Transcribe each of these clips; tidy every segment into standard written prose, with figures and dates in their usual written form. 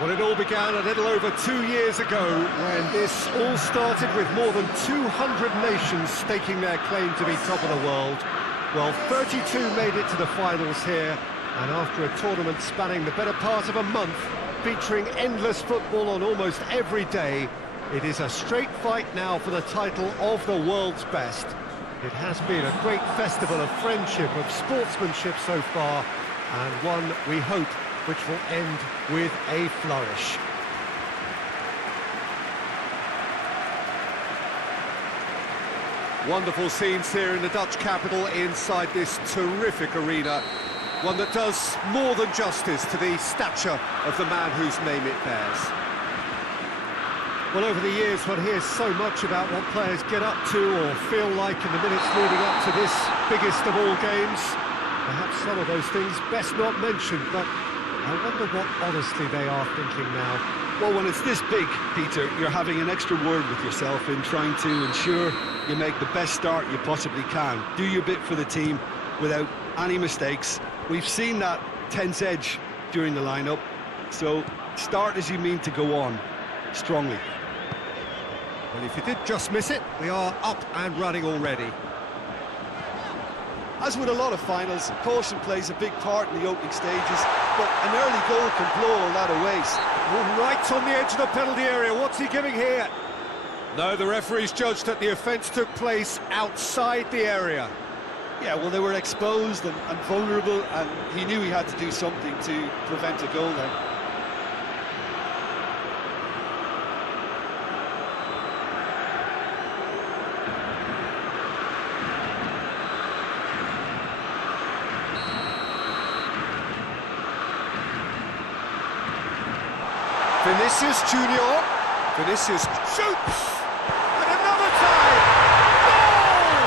Well, it all began a little over 2 years ago when this all started with more than 200 nations staking their claim to be top of the world. Well, 32 made it to the finals here, and after a tournament spanning the better part of a month, featuring endless football on almost every day, it is a straight fight now for the title of the world's best. It has been a great festival of friendship, of sportsmanship so far, and one, we hope, which will end with a flourish. Wonderful scenes here in the Dutch capital inside this terrific arena. One that does more than justice to the stature of the man whose name it bears. Well, over the years, one hears so much about what players get up to or feel like in the minutes leading up to this biggest of all games. Perhaps some of those things best not mentioned, but I wonder what honestly they are thinking now. Well, when it's this big, Peter, you're having an extra word with yourself in trying to ensure you make the best start you possibly can. Do your bit for the team without any mistakes. We've seen that tense edge during the lineup, so start as you mean to go on, strongly. Well, if you did just miss it, we are up and running already. As with a lot of finals, caution plays a big part in the opening stages, but an early goal can blow all that away. Well, right on the edge of the penalty area, what's he giving here? No, the referee's judged that the offence took place outside the area. Yeah, well, they were exposed and vulnerable, and he knew he had to do something to prevent a goal then. Vinicius Junior. Vinicius shoots! And another time! Goal!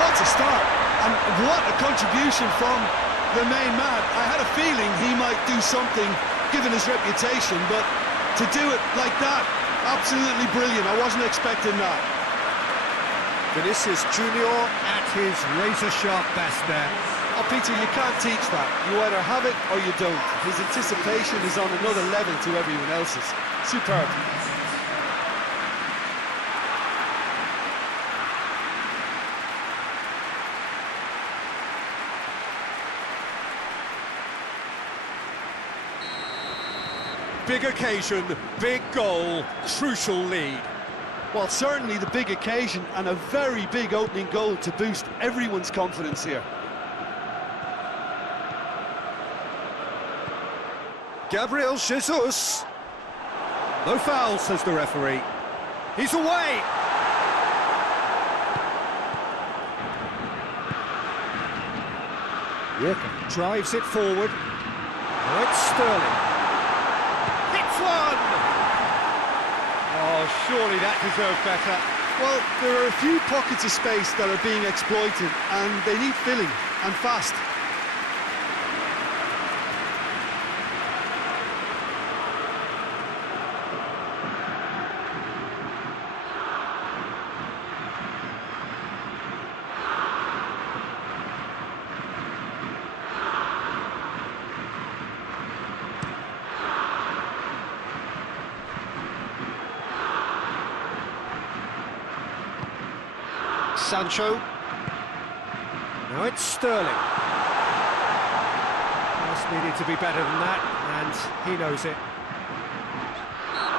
What a start! And what a contribution from the main man. I had a feeling he might do something, given his reputation, but to do it like that, absolutely brilliant. I wasn't expecting that. Vinicius Junior at his razor-sharp best there. Oh, Peter, you can't teach that. You either have it or you don't. His anticipation is on another level to everyone else's. Superb. Big occasion, big goal, crucial lead. Well, certainly the big occasion and a very big opening goal to boost everyone's confidence here. Gabriel Jesus. No foul, says the referee. He's away. Walker drives it forward. Now it's Sterling. Hits one! Oh, surely that deserved better. Well, there are a few pockets of space that are being exploited, and they need filling, and fast. Sancho. Now it's Sterling. Just needed to be better than that, and he knows it.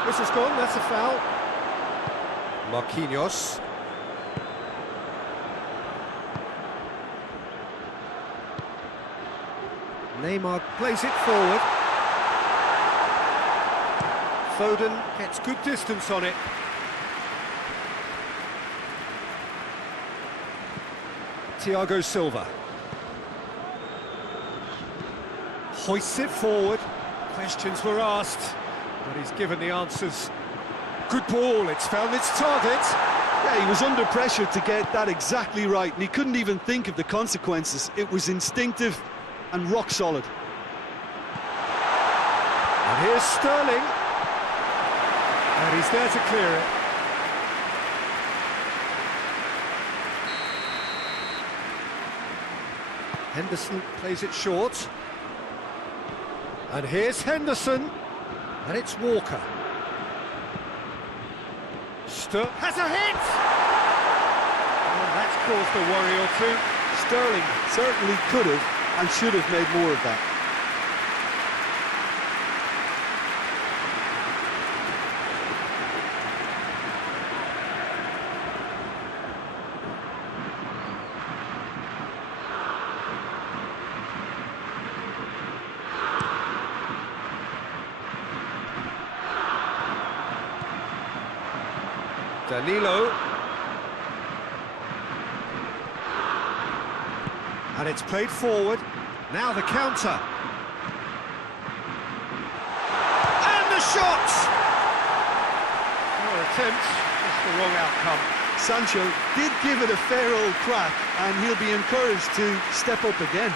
This is gone, that's a foul. Marquinhos. Neymar plays it forward. Foden gets good distance on it. Thiago Silva hoists it forward. Questions were asked, but he's given the answers. Good ball, it's found its target. Yeah, he was under pressure to get that exactly right, and he couldn't even think of the consequences. It was instinctive and rock solid. And here's Sterling. And he's there to clear it. Henderson plays it short. And here's Henderson. And it's Walker. Has a hit! Oh, that's caused a worry or two. Sterling certainly could have and should have made more of that. Danilo. And it's played forward. Now the counter. And the shot! No attempt, just the wrong outcome. Sancho did give it a fair old crack, and he'll be encouraged to step up again.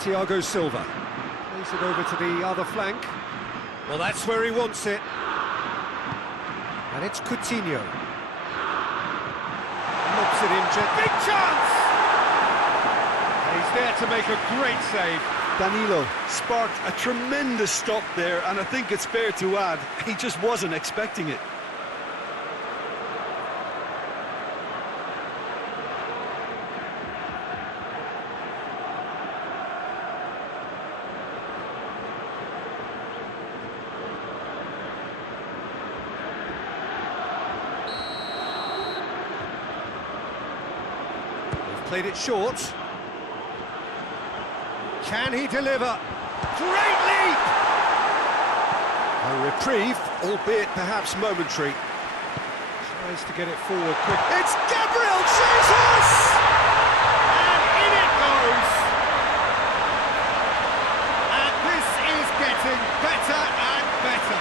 Thiago Silva plays it over to the other flank. Well, that's where he wants it. And it's Coutinho. Lobs it in, big chance! And he's there to make a great save. Danilo sparked a tremendous stop there, and I think it's fair to add, he just wasn't expecting it. Played it short. Can he deliver? Great leap! A reprieve, albeit perhaps momentary. Tries to get it forward quick. It's Gabriel Jesus! And in it goes! And this is getting better and better.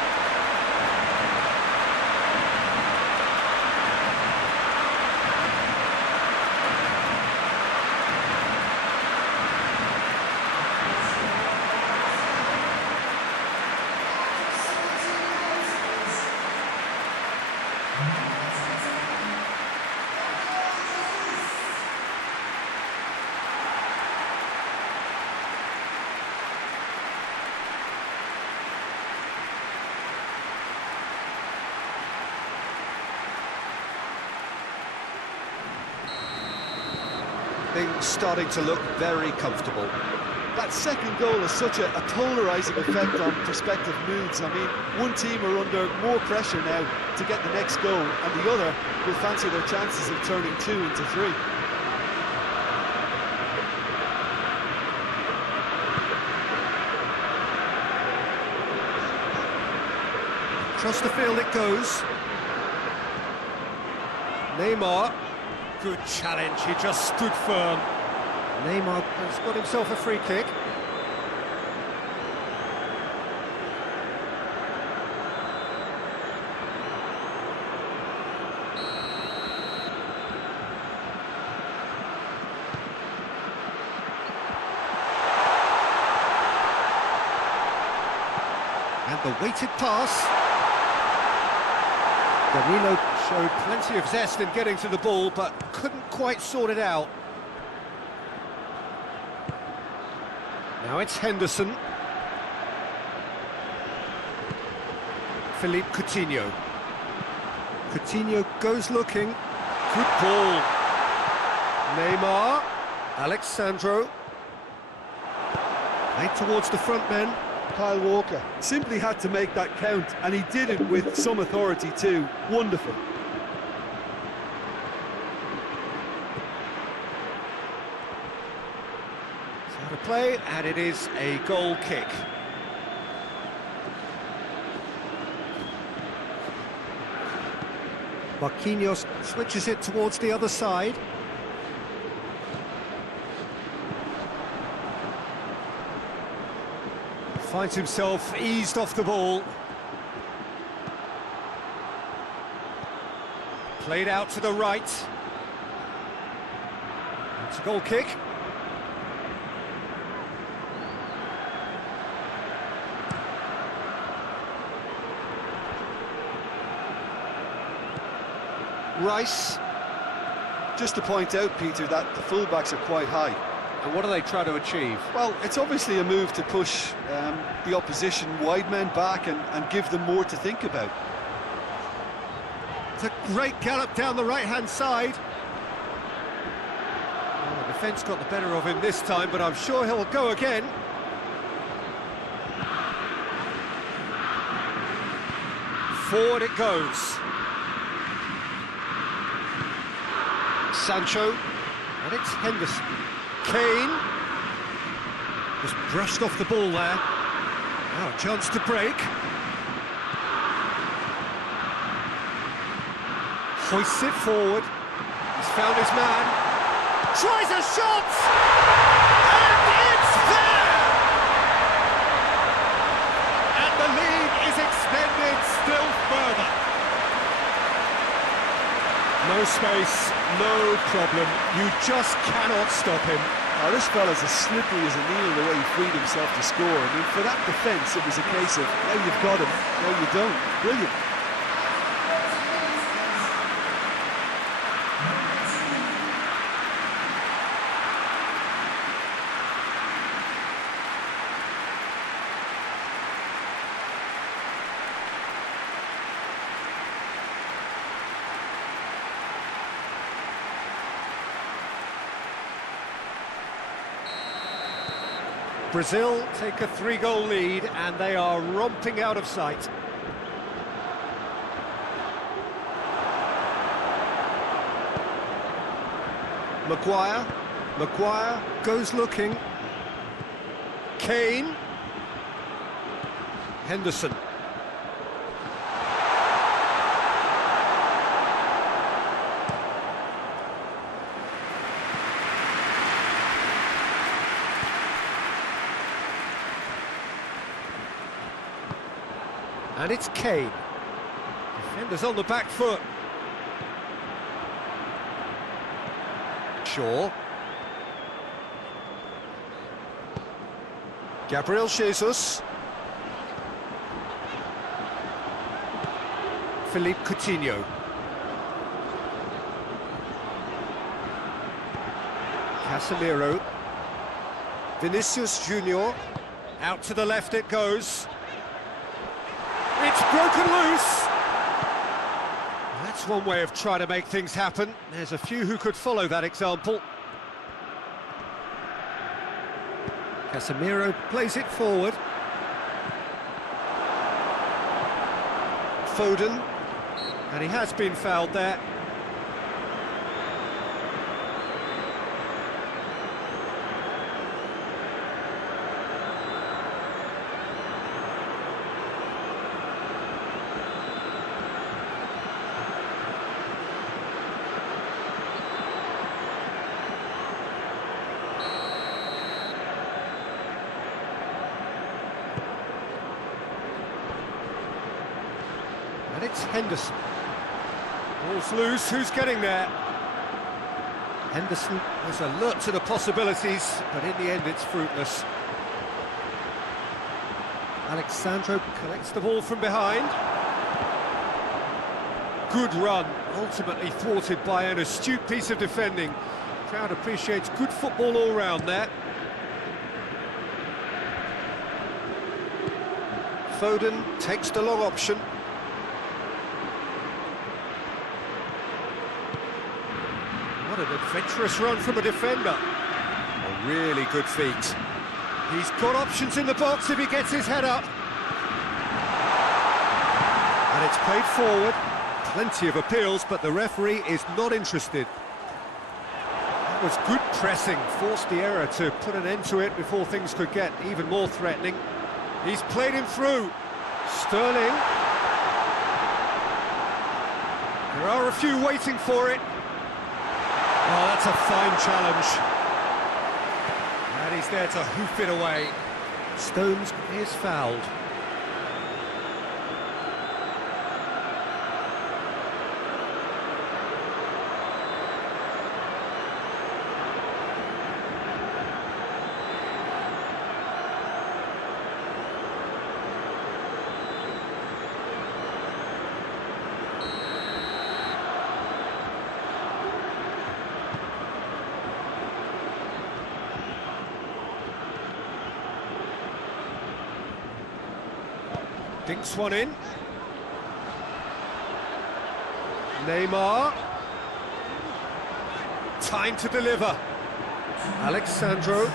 Things starting to look very comfortable. That second goal has such a polarising effect on prospective moods. I mean, one team are under more pressure now to get the next goal, and the other will fancy their chances of turning 2 into 3. Across the field it goes. Neymar. Good challenge, he just stood firm. Neymar has got himself a free kick. And the weighted pass. Danilo showed plenty of zest in getting to the ball, but couldn't quite sort it out. Now it's Henderson. Philippe Coutinho. Coutinho goes looking. Good ball. Neymar. Alexandro. Right towards the front men. Kyle Walker simply had to make that count, and he did it with some authority too. Wonderful. It's out of play, and it is a goal kick. Marquinhos switches it towards the other side. Finds himself eased off the ball. Played out to the right. It's a goal kick. Rice. Just to point out, Peter, that the fullbacks are quite high. And what are they trying to achieve? Well, it's obviously a move to push the opposition wide men back and give them more to think about. It's a great gallop down the right-hand side. Well, the defence got the better of him this time, but I'm sure he'll go again. Forward it goes. Sancho, and it's Henderson. Kane just brushed off the ball there. Now a chance to break. Hoists it forward. He's found his man. Tries a shot! And it's there! And the lead is extended still further. No space, no problem. You just cannot stop him. Now, this fella's as slippery as a needle the way he freed himself to score. I mean, for that defence, it was a case of, now you've got him, now you don't. Brilliant. Brazil take a 3-goal lead and they are romping out of sight. Maguire goes looking. Kane. Henderson. And it's Kane. Defenders on the back foot. Shaw. Gabriel Jesus. Philippe Coutinho. Casemiro. Vinicius Junior. Out to the left it goes. It's broken loose. That's one way of trying to make things happen. There's a few who could follow that example. Casemiro plays it forward. Foden. And he has been fouled there. And it's Henderson. Ball's loose, who's getting there? Henderson was alert to the possibilities, but in the end it's fruitless. Alexandro collects the ball from behind. Good run, ultimately thwarted by an astute piece of defending. The crowd appreciates good football all round there. Foden takes the long option. What an adventurous run from a defender. A really good feat. He's got options in the box if he gets his head up. And it's played forward. Plenty of appeals, but the referee is not interested. That was good pressing, forced the error to put an end to it before things could get even more threatening. He's played him through. Sterling. There are a few waiting for it. Oh, that's a fine challenge. And he's there to hoof it away. Stones is fouled. Dinks one in. Neymar. Time to deliver. Alexandro.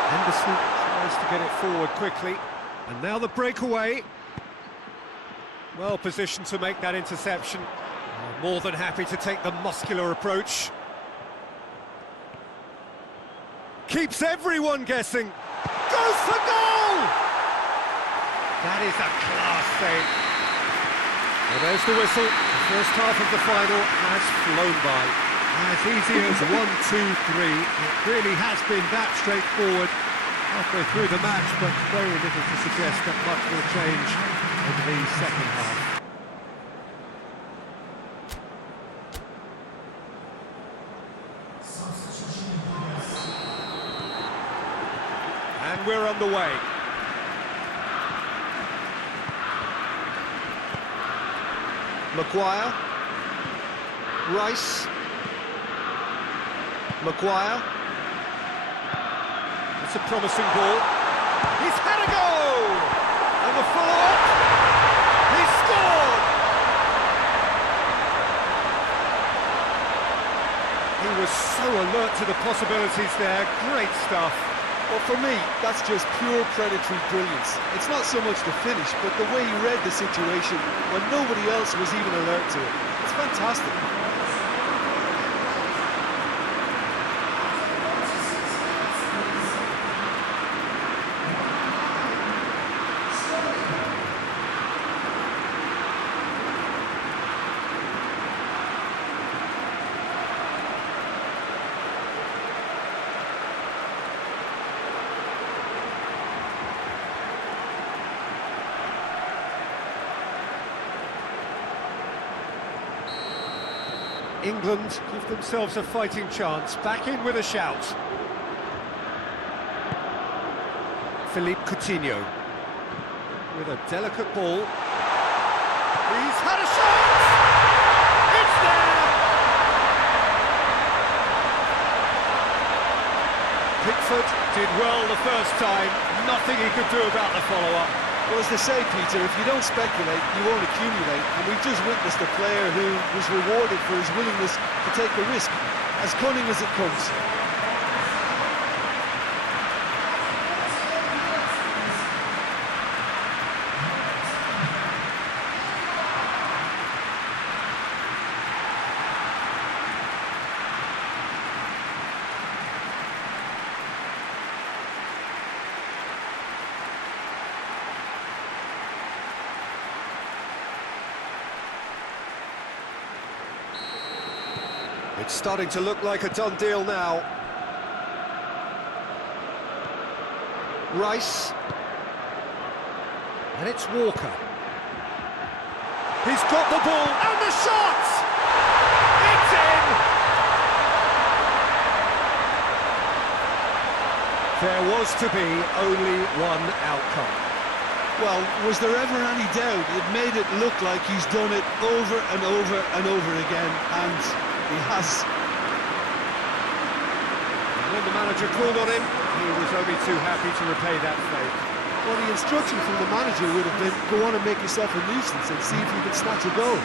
Henderson tries to get it forward quickly. And now the breakaway. Well positioned to make that interception. More than happy to take the muscular approach. Keeps everyone guessing. Goes for goal! That is a class save. Well, there's the whistle. The first half of the final has flown by. As easy as 1, 2, 3. It really has been that straightforward halfway through the match, but very little to suggest that much will change in the second half. And we're underway. Maguire. Rice. Maguire. It's a promising ball. He's had a go! And the follow-up. He scored! He was so alert to the possibilities there. Great stuff. Well, for me, that's just pure predatory brilliance. It's not so much the finish, but the way he read the situation when nobody else was even alert to it. It's fantastic. England give themselves a fighting chance, back in with a shout. Philippe Coutinho with a delicate ball. He's had a shot! It's there! Pickford did well the first time, nothing he could do about the follow-up. Well, as they say, Peter, if you don't speculate, you won't accumulate. And we've just witnessed a player who was rewarded for his willingness to take a risk, as cunning as it comes. It's starting to look like a done deal now. Rice. And it's Walker. He's got the ball, and the shot! It's in! There was to be only one outcome. Well, was there ever any doubt? It made it look like he's done it over and over and over again, and he has. When the manager called on him, he was only too happy to repay that favour. Well, the instruction from the manager would have been, go on and make yourself a nuisance and see if you can snatch a goal.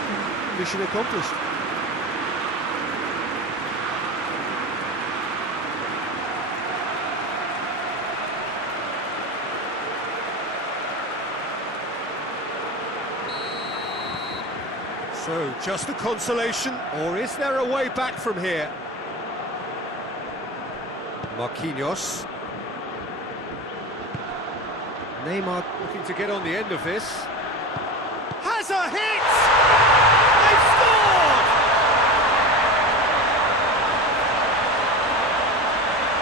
Mission accomplished. So, just a consolation, or is there a way back from here? Marquinhos. Neymar looking to get on the end of this. Has a hit! They've scored!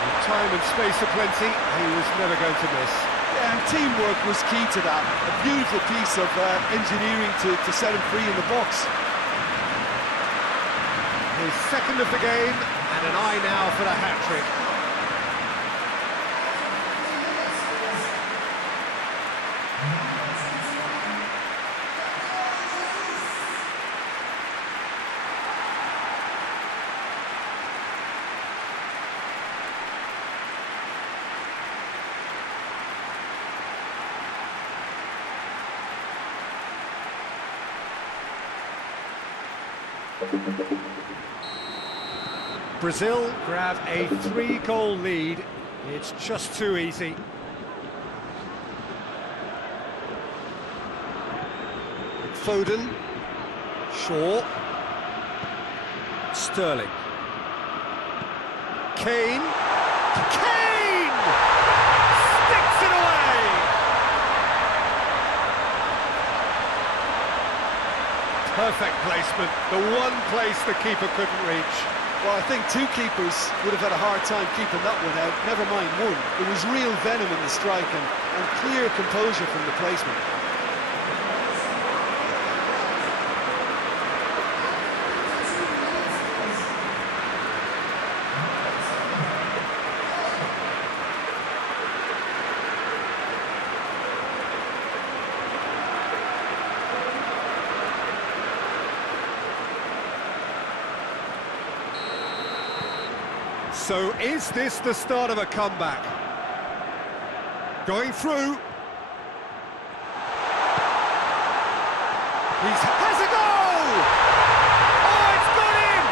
With time and space aplenty, he was never going to miss. Yeah, and teamwork was key to that. A beautiful piece of engineering to set him free in the box. His second of the game, and an eye now for the hat-trick. Brazil grab a 3-goal lead. It's just too easy. Foden, Shaw, Sterling, Kane, sticks it away! Perfect placement, the one place the keeper couldn't reach. Well, I think two keepers would have had a hard time keeping that one out, never mind one. There was real venom in the strike and clear composure from the placement. So is this the start of a comeback? Going through. He has a goal! Oh, it's gone in!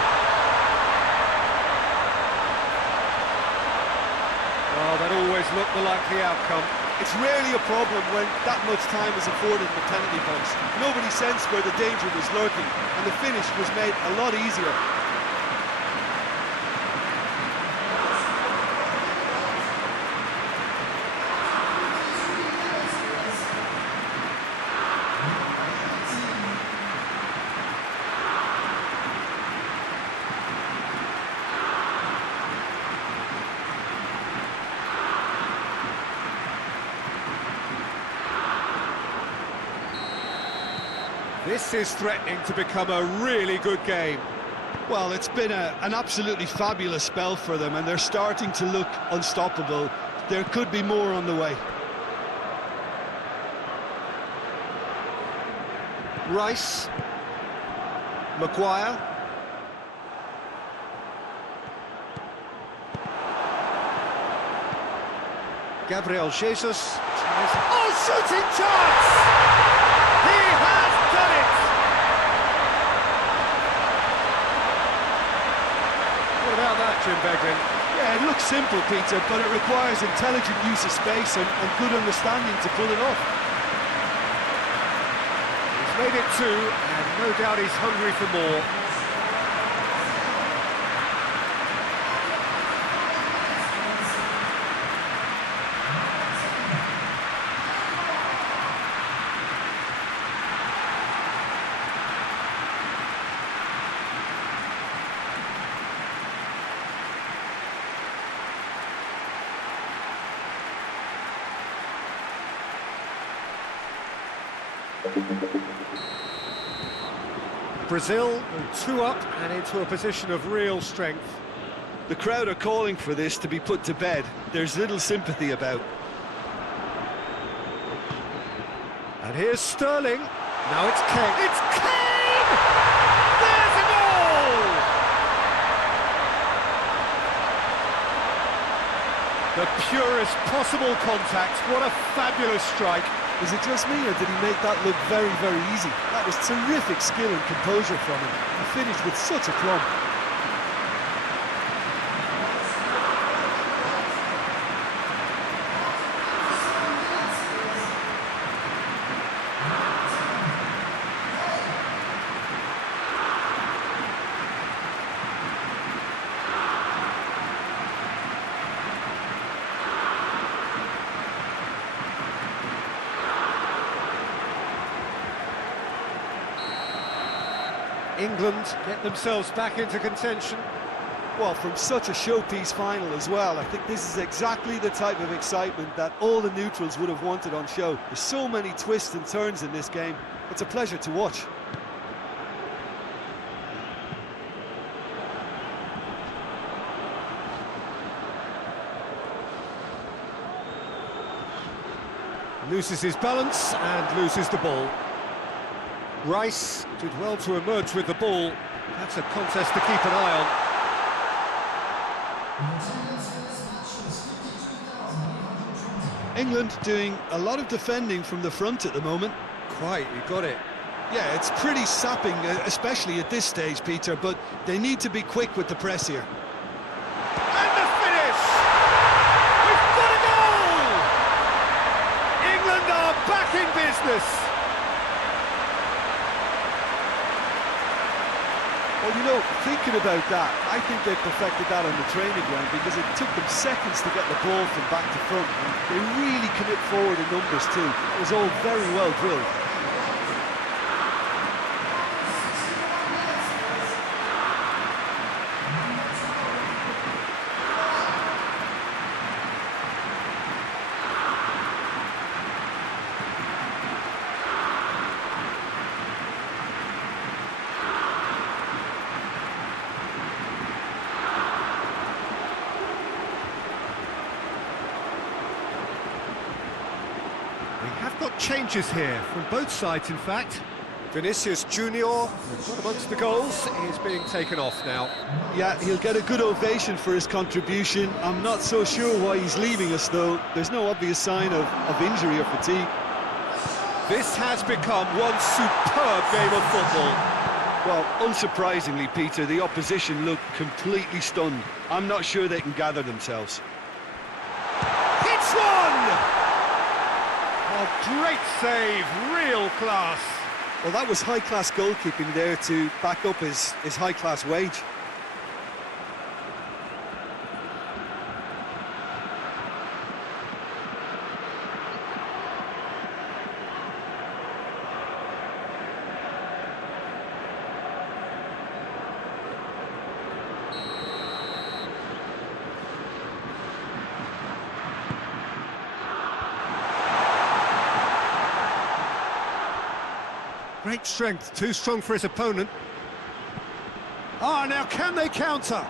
Well, that always looked the likely outcome. It's rarely a problem when that much time is afforded in the penalty box. Nobody sensed where the danger was lurking, and the finish was made a lot easier. This is threatening to become a really good game. Well, it's been an absolutely fabulous spell for them, and they're starting to look unstoppable. There could be more on the way. Rice, Maguire, Gabriel Jesus. Oh, shooting chance! He has done it! What about that, Jim Beglin? Yeah, it looks simple, Peter, but it requires intelligent use of space and good understanding to pull it off. He's made it two, and no doubt he's hungry for more. Brazil two up and into a position of real strength. The crowd are calling for this to be put to bed. There's little sympathy about. And here's Sterling. Now it's Kane. It's Kane! There's a goal! The purest possible contact. What a fabulous strike. Is it just me, or did he make that look very, very easy? That was terrific skill and composure from him. He finished with such aplomb. England get themselves back into contention. Well, from such a showpiece final as well, I think this is exactly the type of excitement that all the neutrals would have wanted on show. There's so many twists and turns in this game. It's a pleasure to watch. Loses his balance and loses the ball. Rice did well to emerge with the ball. That's a contest to keep an eye on. England doing a lot of defending from the front at the moment. Quite, you got it. Yeah, it's pretty sapping, especially at this stage, Peter, but they need to be quick with the press here. And the finish! We've got a goal! England are back in business. Well, you know, thinking about that, I think they perfected that on the training ground because it took them seconds to get the ball from back to front. And they really commit forward in numbers too. It was all very well drilled. We have got changes here, from both sides in fact. Vinicius Junior, not amongst the goals, is being taken off now. Yeah, he'll get a good ovation for his contribution. I'm not so sure why he's leaving us, though. There's no obvious sign of injury or fatigue. This has become one superb game of football. Well, unsurprisingly, Peter, the opposition look completely stunned. I'm not sure they can gather themselves. Hits one! Oh, great save, real class. Well, that was high-class goalkeeping there to back up his high-class wage. Great strength, too strong for his opponent. Ah, now can they counter?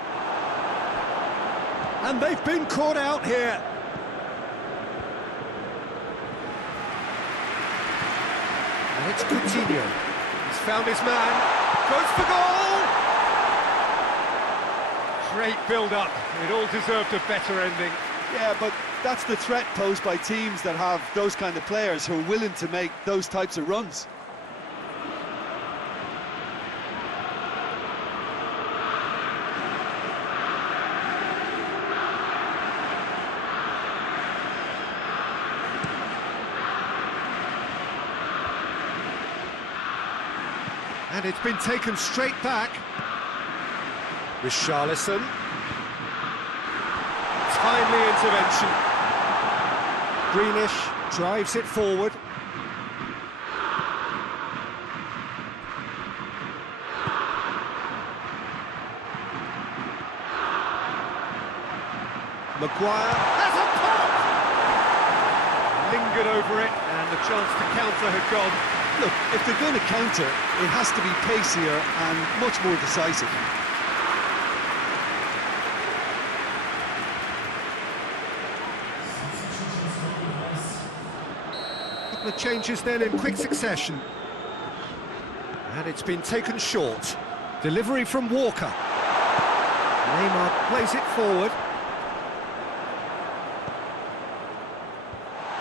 And they've been caught out here. And it's Coutinho. He's found his man. Goes for goal! Great build-up. It all deserved a better ending. Yeah, but that's the threat posed by teams that have those kind of players who are willing to make those types of runs. And it's been taken straight back. Richarlison. Timely intervention. Greenish drives it forward. Maguire has a pop! Lingered over it, and the chance to counter had gone. Look, if they're going to counter, it has to be pacier and much more decisive. A couple of changes then in quick succession. And it's been taken short. Delivery from Walker. Neymar plays it forward.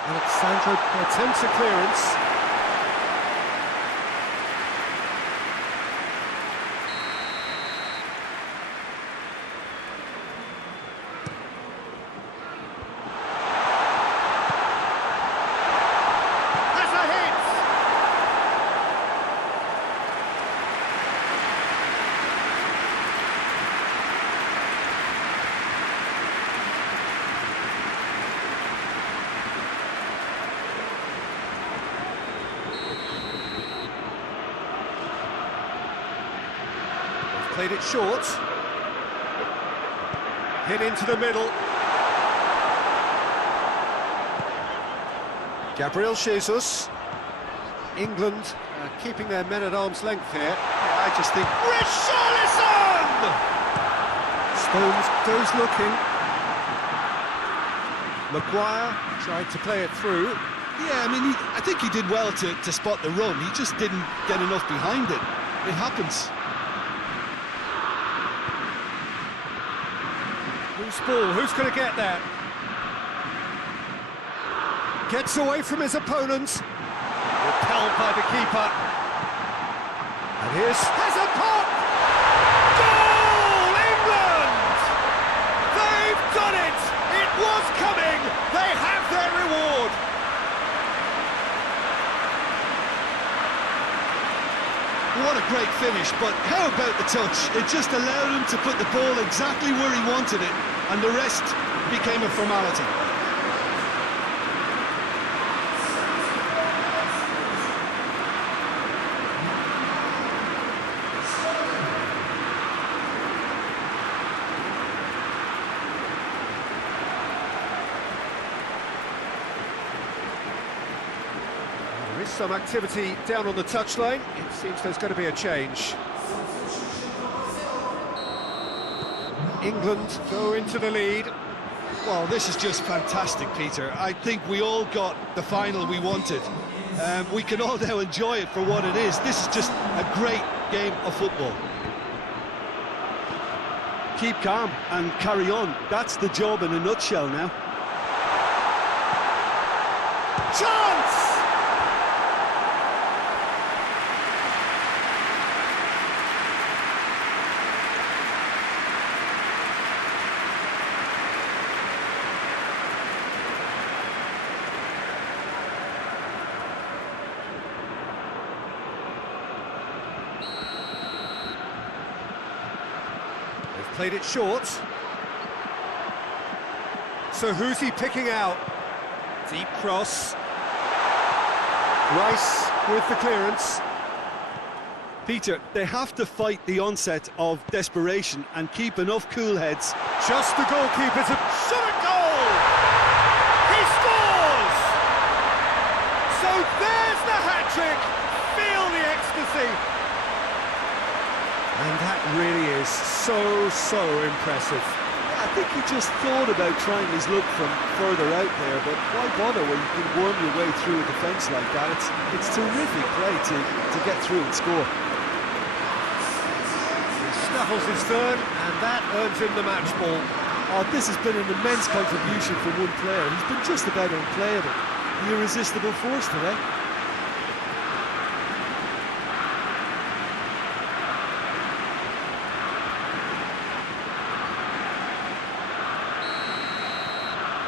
Alexandro attempts a clearance. Played it short. Hit into the middle. Gabriel Jesus. England keeping their men at arm's length here. I just think... Richarlison! Stones goes looking. Maguire tried to play it through. Yeah, I mean, I think he did well to spot the run. He just didn't get enough behind it. It happens. Loose ball, who's going to get that? Gets away from his opponent. Repelled by the keeper. Has a pop! Goal! England! They've done it! It was coming! They have their reward! What a great finish, but how about the touch? It just allowed him to put the ball exactly where he wanted it, and the rest became a formality. There is some activity down on the touchline. It seems there's going to be a change. England go into the lead. Well, this is just fantastic, Peter. I think we all got the final we wanted. We can all now enjoy it for what it is. This is just a great game of football. Keep calm and carry on. That's the job in a nutshell now. Chance! Played it short. So who's he picking out? Deep cross. Rice with the clearance. Peter, they have to fight the onset of desperation and keep enough cool heads. Just the goalkeeper to shot a goal! He scores! So there's the hat-trick! Feel the ecstasy! And that really is so impressive. I think he just thought about trying his luck from further out there, but why bother when you can worm your way through a defence like that? It's terrific play to get through and score. He snaffles his third, and that earns him the match ball. Oh, this has been an immense contribution from one player. He's been just about unplayable. The irresistible force today.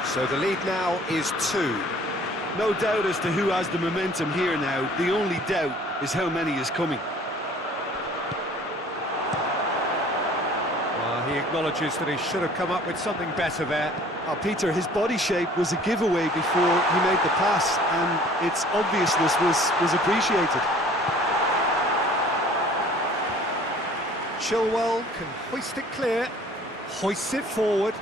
So the lead now is 2. No doubt as to who has the momentum here now. The only doubt is how many is coming. He acknowledges that he should have come up with something better there. Oh, Peter, his body shape was a giveaway before he made the pass, and its obviousness was appreciated. Chilwell can hoist it clear, hoists it forward.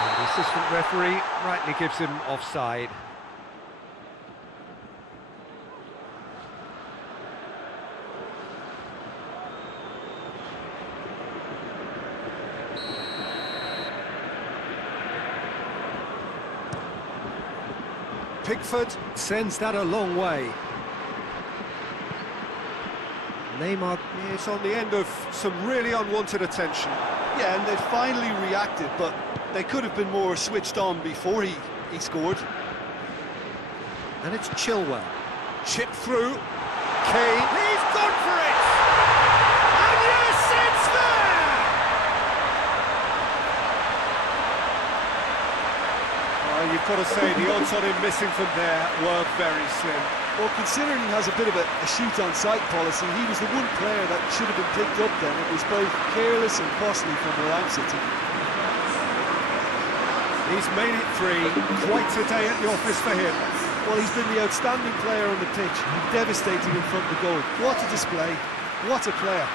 And the assistant referee rightly gives him offside. Pickford sends that a long way. Neymar is on the end of some really unwanted attention. Yeah, and they finally reacted, but they could have been more switched on before he scored. And it's Chilwell. Chip through. Kane. He's gone for it! And yes, it's there! Well, you've got to say the odds on him missing from there were very slim. Well, considering he has a bit of a shoot-on-sight policy, he was the one player that should have been picked up then. It was both careless and costly from where I'm sitting. He's made it 3. Quite a day at the office for him. Well, he's been the outstanding player on the pitch, devastating in front of the goal. What a display, what a player.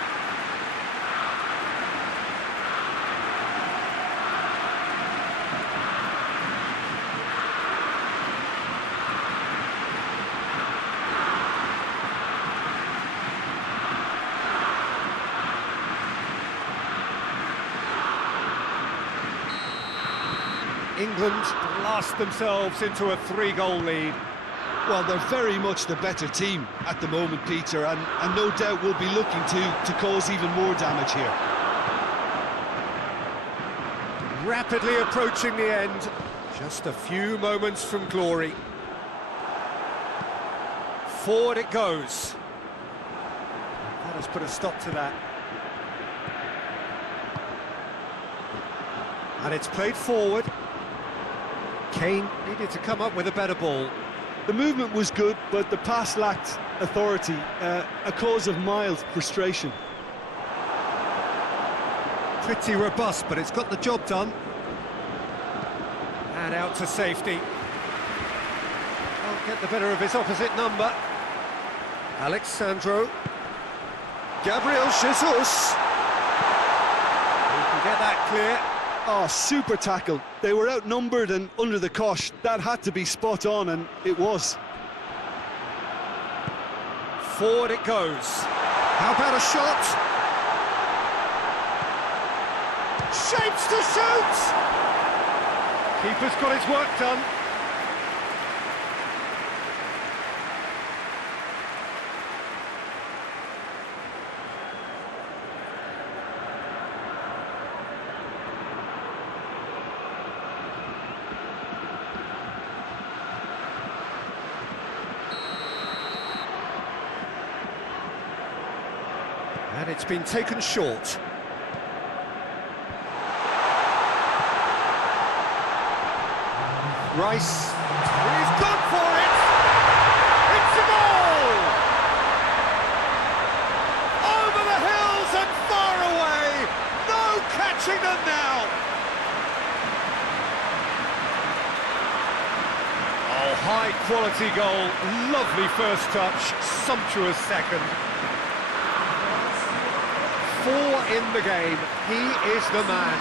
England blast themselves into a 3-goal lead. Well, they're very much the better team at the moment, Peter, and no doubt will be looking to cause even more damage here. Rapidly approaching the end, just a few moments from glory. Forward it goes. has put a stop to that. And it's played forward. Kane needed to come up with a better ball. The movement was good, but the pass lacked authority, a cause of mild frustration. Pretty robust, but it's got the job done. And out to safety. Can't get the better of his opposite number. Alexandro. Gabriel Jesus. He can get that clear. Oh, super tackle. They were outnumbered and under the cosh. That had to be spot on, and it was. Forward it goes. How about a shot? Shapes to shoot! Keeper's got his work done. And it's been taken short. Rice, he's gone for it! It's a goal! Over the hills and far away! No catching them now! Oh, high quality goal, lovely first touch, sumptuous second. 4 in the game, he is the man.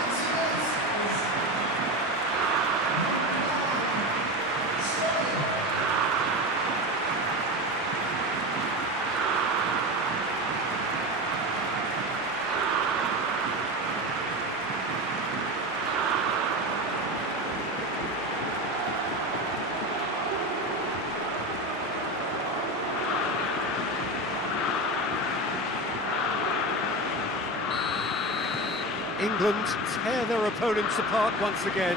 England tear their opponents apart once again.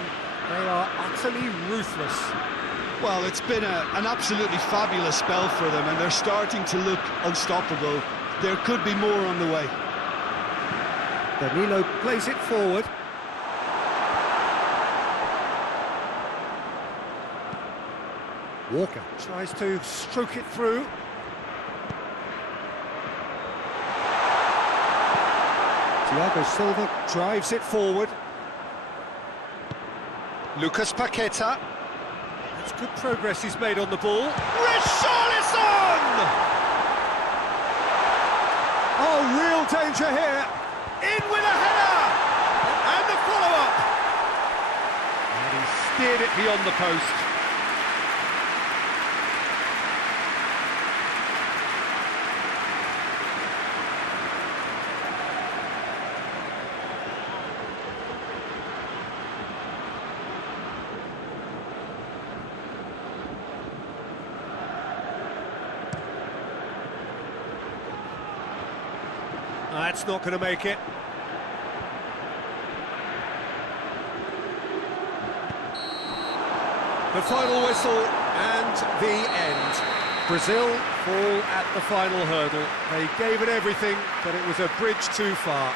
They are utterly ruthless. Well, it's been an absolutely fabulous spell for them, and they're starting to look unstoppable. There could be more on the way. Danilo plays it forward. Walker tries to stroke it through. Thiago Silva drives it forward. Lucas Paqueta. That's good progress he's made on the ball. Richarlison! Oh, real danger here. In with a header! And the follow-up! And he steered it beyond the post. That's not going to make it. The final whistle and the end. Brazil fall at the final hurdle. They gave it everything, but it was a bridge too far.